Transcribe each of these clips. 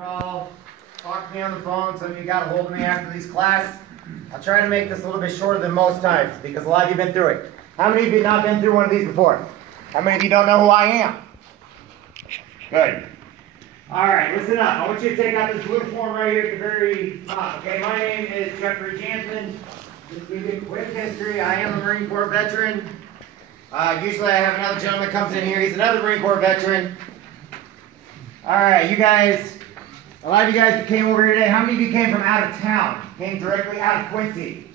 call, talk to me on the phone. Some of you got a hold of me after these class. I'll try to make this a little bit shorter than most times because a lot of you have been through it. How many of you have not been through one of these before? How many of you don't know who I am? Good. All right, listen up. I want you to take out this blue form right here at the very top. Okay, my name is Jeffrey Jansen. Just to give you a quick history, I am a Marine Corps veteran. Usually I have another gentleman that comes in here. He's another Marine Corps veteran. All right, you guys, a lot of you guys that came over here today, how many of you came from out of town? Came directly out of Quincy?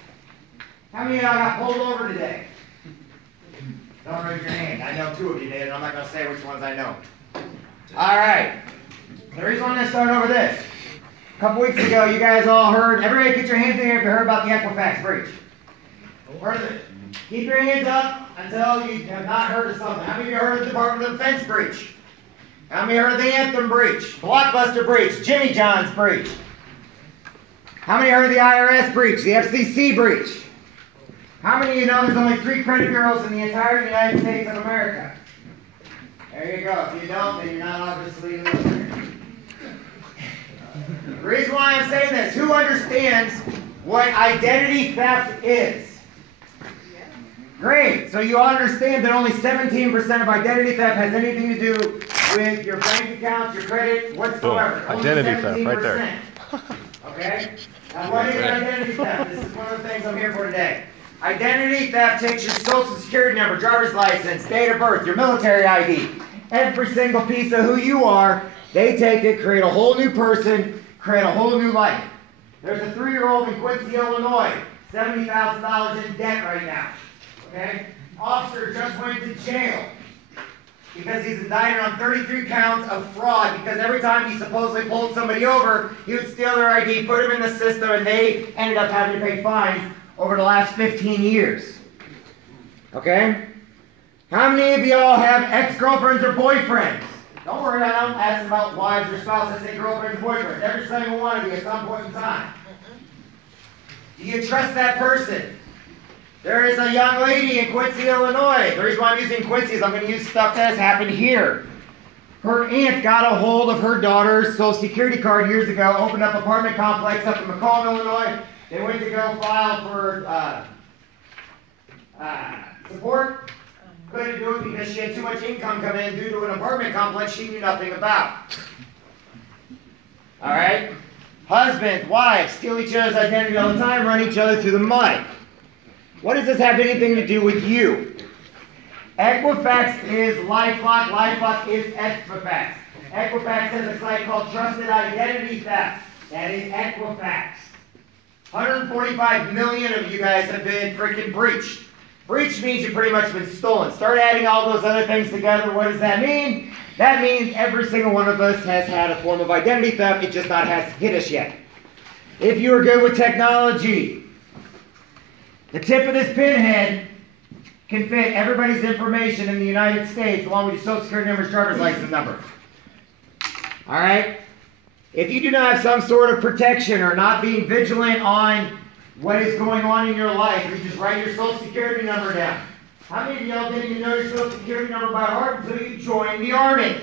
How many of y'all got pulled over today? Don't raise your hand. I know two of you did, and I'm not going to say which ones I know. All right. The reason I'm going to start over this. A couple weeks ago, you guys all heard, everybody get your hands in here if you heard about the Equifax breach. Heard of it? Keep your hands up until you have not heard of something. How many of you heard of the Department of Defense breach? How many heard of the Anthem breach? Blockbuster breach? Jimmy John's breach? How many heard of the IRS breach? The FCC breach? How many of you know there's only 3 credit bureaus in the entire United States of America? There you go. If you don't, then you're not obviously listening. The reason why I'm saying this, who understands what identity theft is? Great. So you understand that only 17% of identity theft has anything to do with your bank accounts, your credit, whatsoever. Boom. Identity theft, right there. Okay? Now what is identity theft? This is one of the things I'm here for today. Identity theft takes your social security number, driver's license, date of birth, your military ID, every single piece of who you are. They take it, create a whole new person, create a whole new life. There's a 3-year-old in Quincy, Illinois, $70,000 in debt right now. Okay? Officer just went to jail because he's indicted on 33 counts of fraud because every time he supposedly pulled somebody over, he would steal their ID, put them in the system, and they ended up having to pay fines over the last 15 years. Okay? How many of y'all have ex-girlfriends or boyfriends? Don't worry, I don't ask about wives or spouses. I say girlfriends or boyfriends. Every single one of you at some point in time. Do you trust that person? There is a young lady in Quincy, Illinois. The reason why I'm using Quincy is I'm going to use stuff that has happened here. Her aunt got a hold of her daughter's Social Security card years ago, opened up an apartment complex up in Macomb, Illinois. They went to go file for support. Couldn't do it because she had too much income coming in due to an apartment complex she knew nothing about. All right? Husbands, wives, steal each other's identity all the time, run each other through the mud. What does this have anything to do with you? Equifax is LifeLock. LifeLock is Equifax. Equifax has a site called Trusted Identity Theft. That is Equifax. 145 million of you guys have been freaking breached. Breached means you've pretty much been stolen. Start adding all those other things together. What does that mean? That means every single one of us has had a form of identity theft. It just not has hit us yet. If you are good with technology, the tip of this pinhead can fit everybody's information in the United States along with your social security number, driver's license number. All right? If you do not have some sort of protection or not being vigilant on what is going on in your life, you just write your social security number down. How many of y'all didn't even know your social security number by heart until you joined the Army?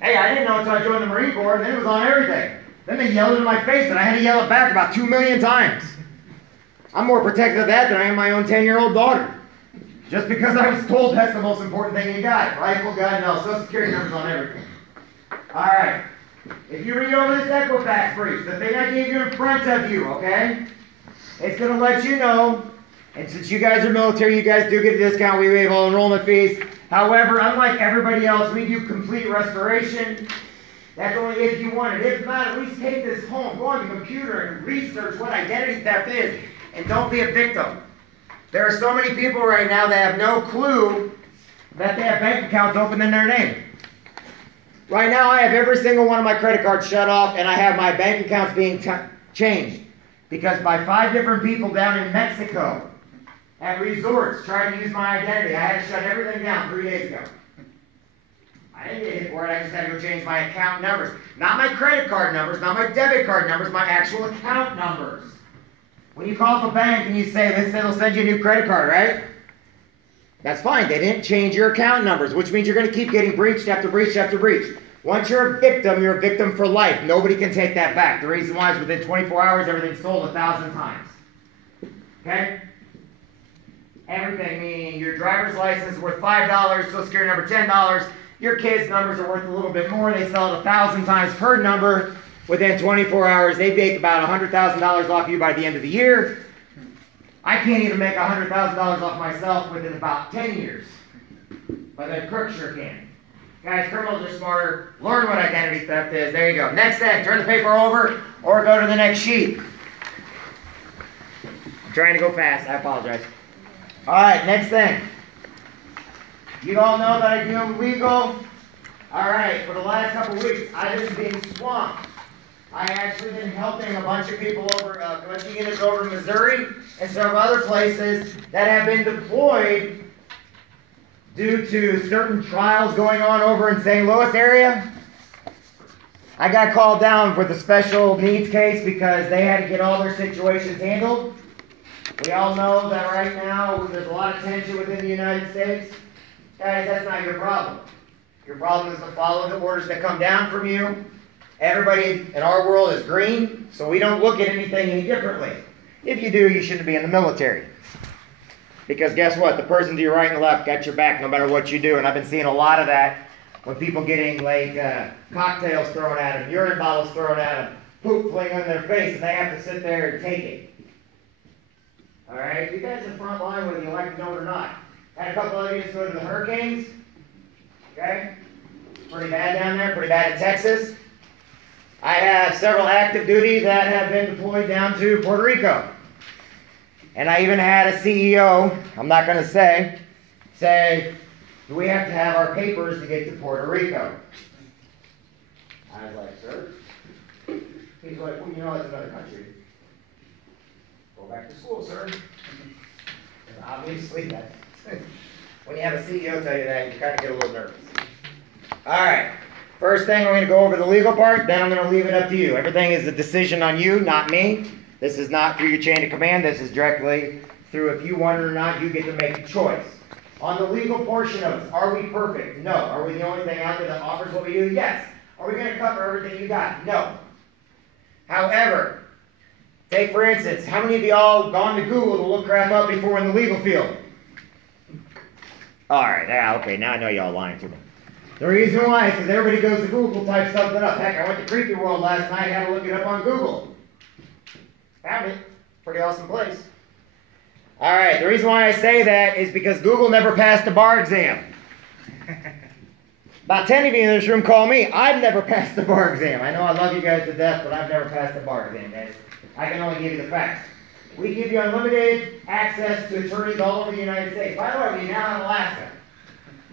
Hey, I didn't know until I joined the Marine Corps, and then it was on everything. Then they yelled in my face, and I had to yell it back about 2 million times. I'm more protective of that than I am my own 10-year-old daughter. Just because I was told that's the most important thing you got. Rifle, gun, no, social security number's on everything. All right. If you read over this Equifax breach, the thing I gave you in front of you, okay, it's going to let you know, and since you guys are military, you guys do get a discount. We waive all enrollment fees. However, unlike everybody else, we do complete restoration. That's only if you want it. If not, at least take this home, go on the computer and research what identity theft is, and don't be a victim. There are so many people right now that have no clue that they have bank accounts open in their name. Right now, I have every single one of my credit cards shut off, and I have my bank accounts being changed. Because by 5 different people down in Mexico at resorts tried to use my identity. I had to shut everything down 3 days ago. I didn't get hit for it. I just had to go change my account numbers. Not my credit card numbers, not my debit card numbers, my actual account numbers. When you call the bank and you say, they'll send you a new credit card, right? That's fine. They didn't change your account numbers, which means you're going to keep getting breached after breach after breach. Once you're a victim for life. Nobody can take that back. The reason why is within 24 hours, everything's sold 1,000 times. Okay? Everything, meaning your driver's license is worth $5, Social Security number $10. Your kids' numbers are worth a little bit more. They sell it 1,000 times per number. Within 24 hours, they make about $100,000 off you by the end of the year. I can't even make $100,000 off myself within about 10 years. But the crooks sure can. Guys, criminals are smarter. Learn what identity theft is. There you go. Next thing, turn the paper over or go to the next sheet. I'm trying to go fast. I apologize. All right, next thing. You all know that I do legal. All right, for the last couple of weeks, I've been being swamped. I actually been helping a bunch of people over, a bunch of units over in Missouri and several other places that have been deployed due to certain trials going on over in St. Louis area. I got called down for the special needs case because they had to get all their situations handled. We all know that right now there's a lot of tension within the United States. Guys, that's not your problem. Your problem is to follow the orders that come down from you. Everybody in our world is green, so we don't look at anything any differently. If you do, you shouldn't be in the military. Because guess what? The person to your right and left got your back no matter what you do. And I've been seeing a lot of that when people getting like cocktails thrown at them, urine bottles thrown at them, poop fling on their face, and they have to sit there and take it. All right? You guys are front line whether you like to know it or not. Had a couple of you go to the hurricanes. Okay? Pretty bad down there, pretty bad in Texas. I have several active duty that have been deployed down to Puerto Rico. And I even had a CEO, I'm not going to say, do we have to have our papers to get to Puerto Rico? I was like, sir? He's like, well, you know, it's another country. Go back to school, sir. And obviously, when you have a CEO tell you that, you kind of get a little nervous. All right. First thing, we're going to go over the legal part, then I'm going to leave it up to you. Everything is a decision on you, not me. This is not through your chain of command. This is directly through if you want it or not, you get to make a choice. On the legal portion of it, are we perfect? No. Are we the only thing out there that offers what we do? Yes. Are we going to cover everything you got? No. However, take for instance, how many of y'all gone to Google to look crap up before in the legal field? All right. Yeah, okay. Now I know y'all lying to me. The reason why is because everybody goes to Google, types something up. Heck, I went to Creepy World last night, had to look it up on Google. Found it. Pretty awesome place. All right, the reason why I say that is because Google never passed the bar exam. About 10 of you in this room call me. I've never passed the bar exam. I know I love you guys to death, but I've never passed the bar exam, guys. I can only give you the facts. We give you unlimited access to attorneys all over the United States. By the way, we now have Alaska.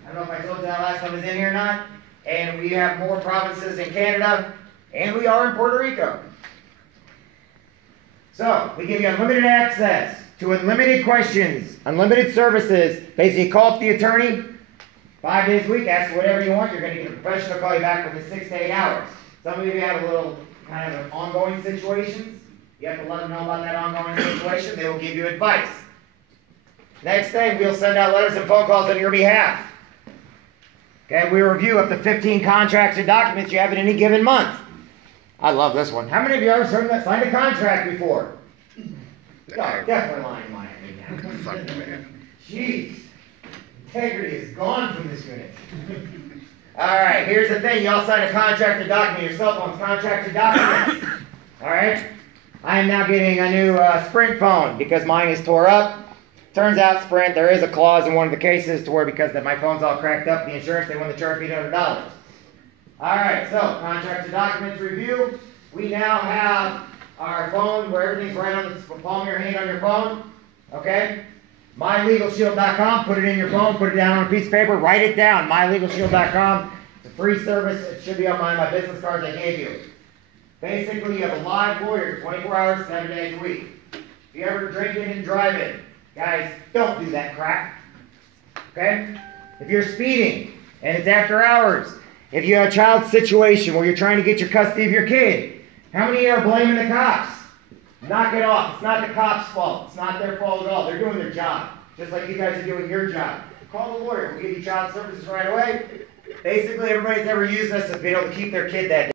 I don't know if I told you that last time I was in here or not. And we have more provinces in Canada, and we are in Puerto Rico. So, we give you unlimited access to unlimited questions, unlimited services. Basically, call up the attorney 5 days a week, ask for whatever you want. You're going to get a professional call you back within 6 to 8 hours. Some of you have a little kind of ongoing situations. You have to let them know about that ongoing situation. They will give you advice. Next thing, we'll send out letters and phone calls on your behalf. Okay, we review up to 15 contracts or documents you have in any given month. I love this one. How many of you ever signed a contract before? No, definitely lying now. Fuck, man. Jeez. Integrity is gone from this unit. All right, here's the thing. Y'all sign a contract or document. Your cell phone's contract or documents. All right? I am now getting a new Sprint phone because mine is tore up. Turns out Sprint, there is a clause in one of the cases to where because my phone's all cracked up, the insurance, they want to charge me $100. All right, so contract to documents review. We now have our phone where everything's right on the palm of your hand on your phone. Okay? MyLegalShield.com. Put it in your phone. Put it down on a piece of paper. Write it down. MyLegalShield.com. It's a free service. It should be on my business cards I gave you. Basically, you have a live lawyer 24 hours, 7 days a week. If you ever drinking and driving, guys, don't do that crap. Okay? If you're speeding and it's after hours, if you have a child situation where you're trying to get your custody of your kid, how many are blaming the cops? Knock it off. It's not the cops' fault. It's not their fault at all. They're doing their job, just like you guys are doing your job. Call the lawyer. We'll give you child services right away. Basically, everybody's ever used this has been able to keep their kid that day.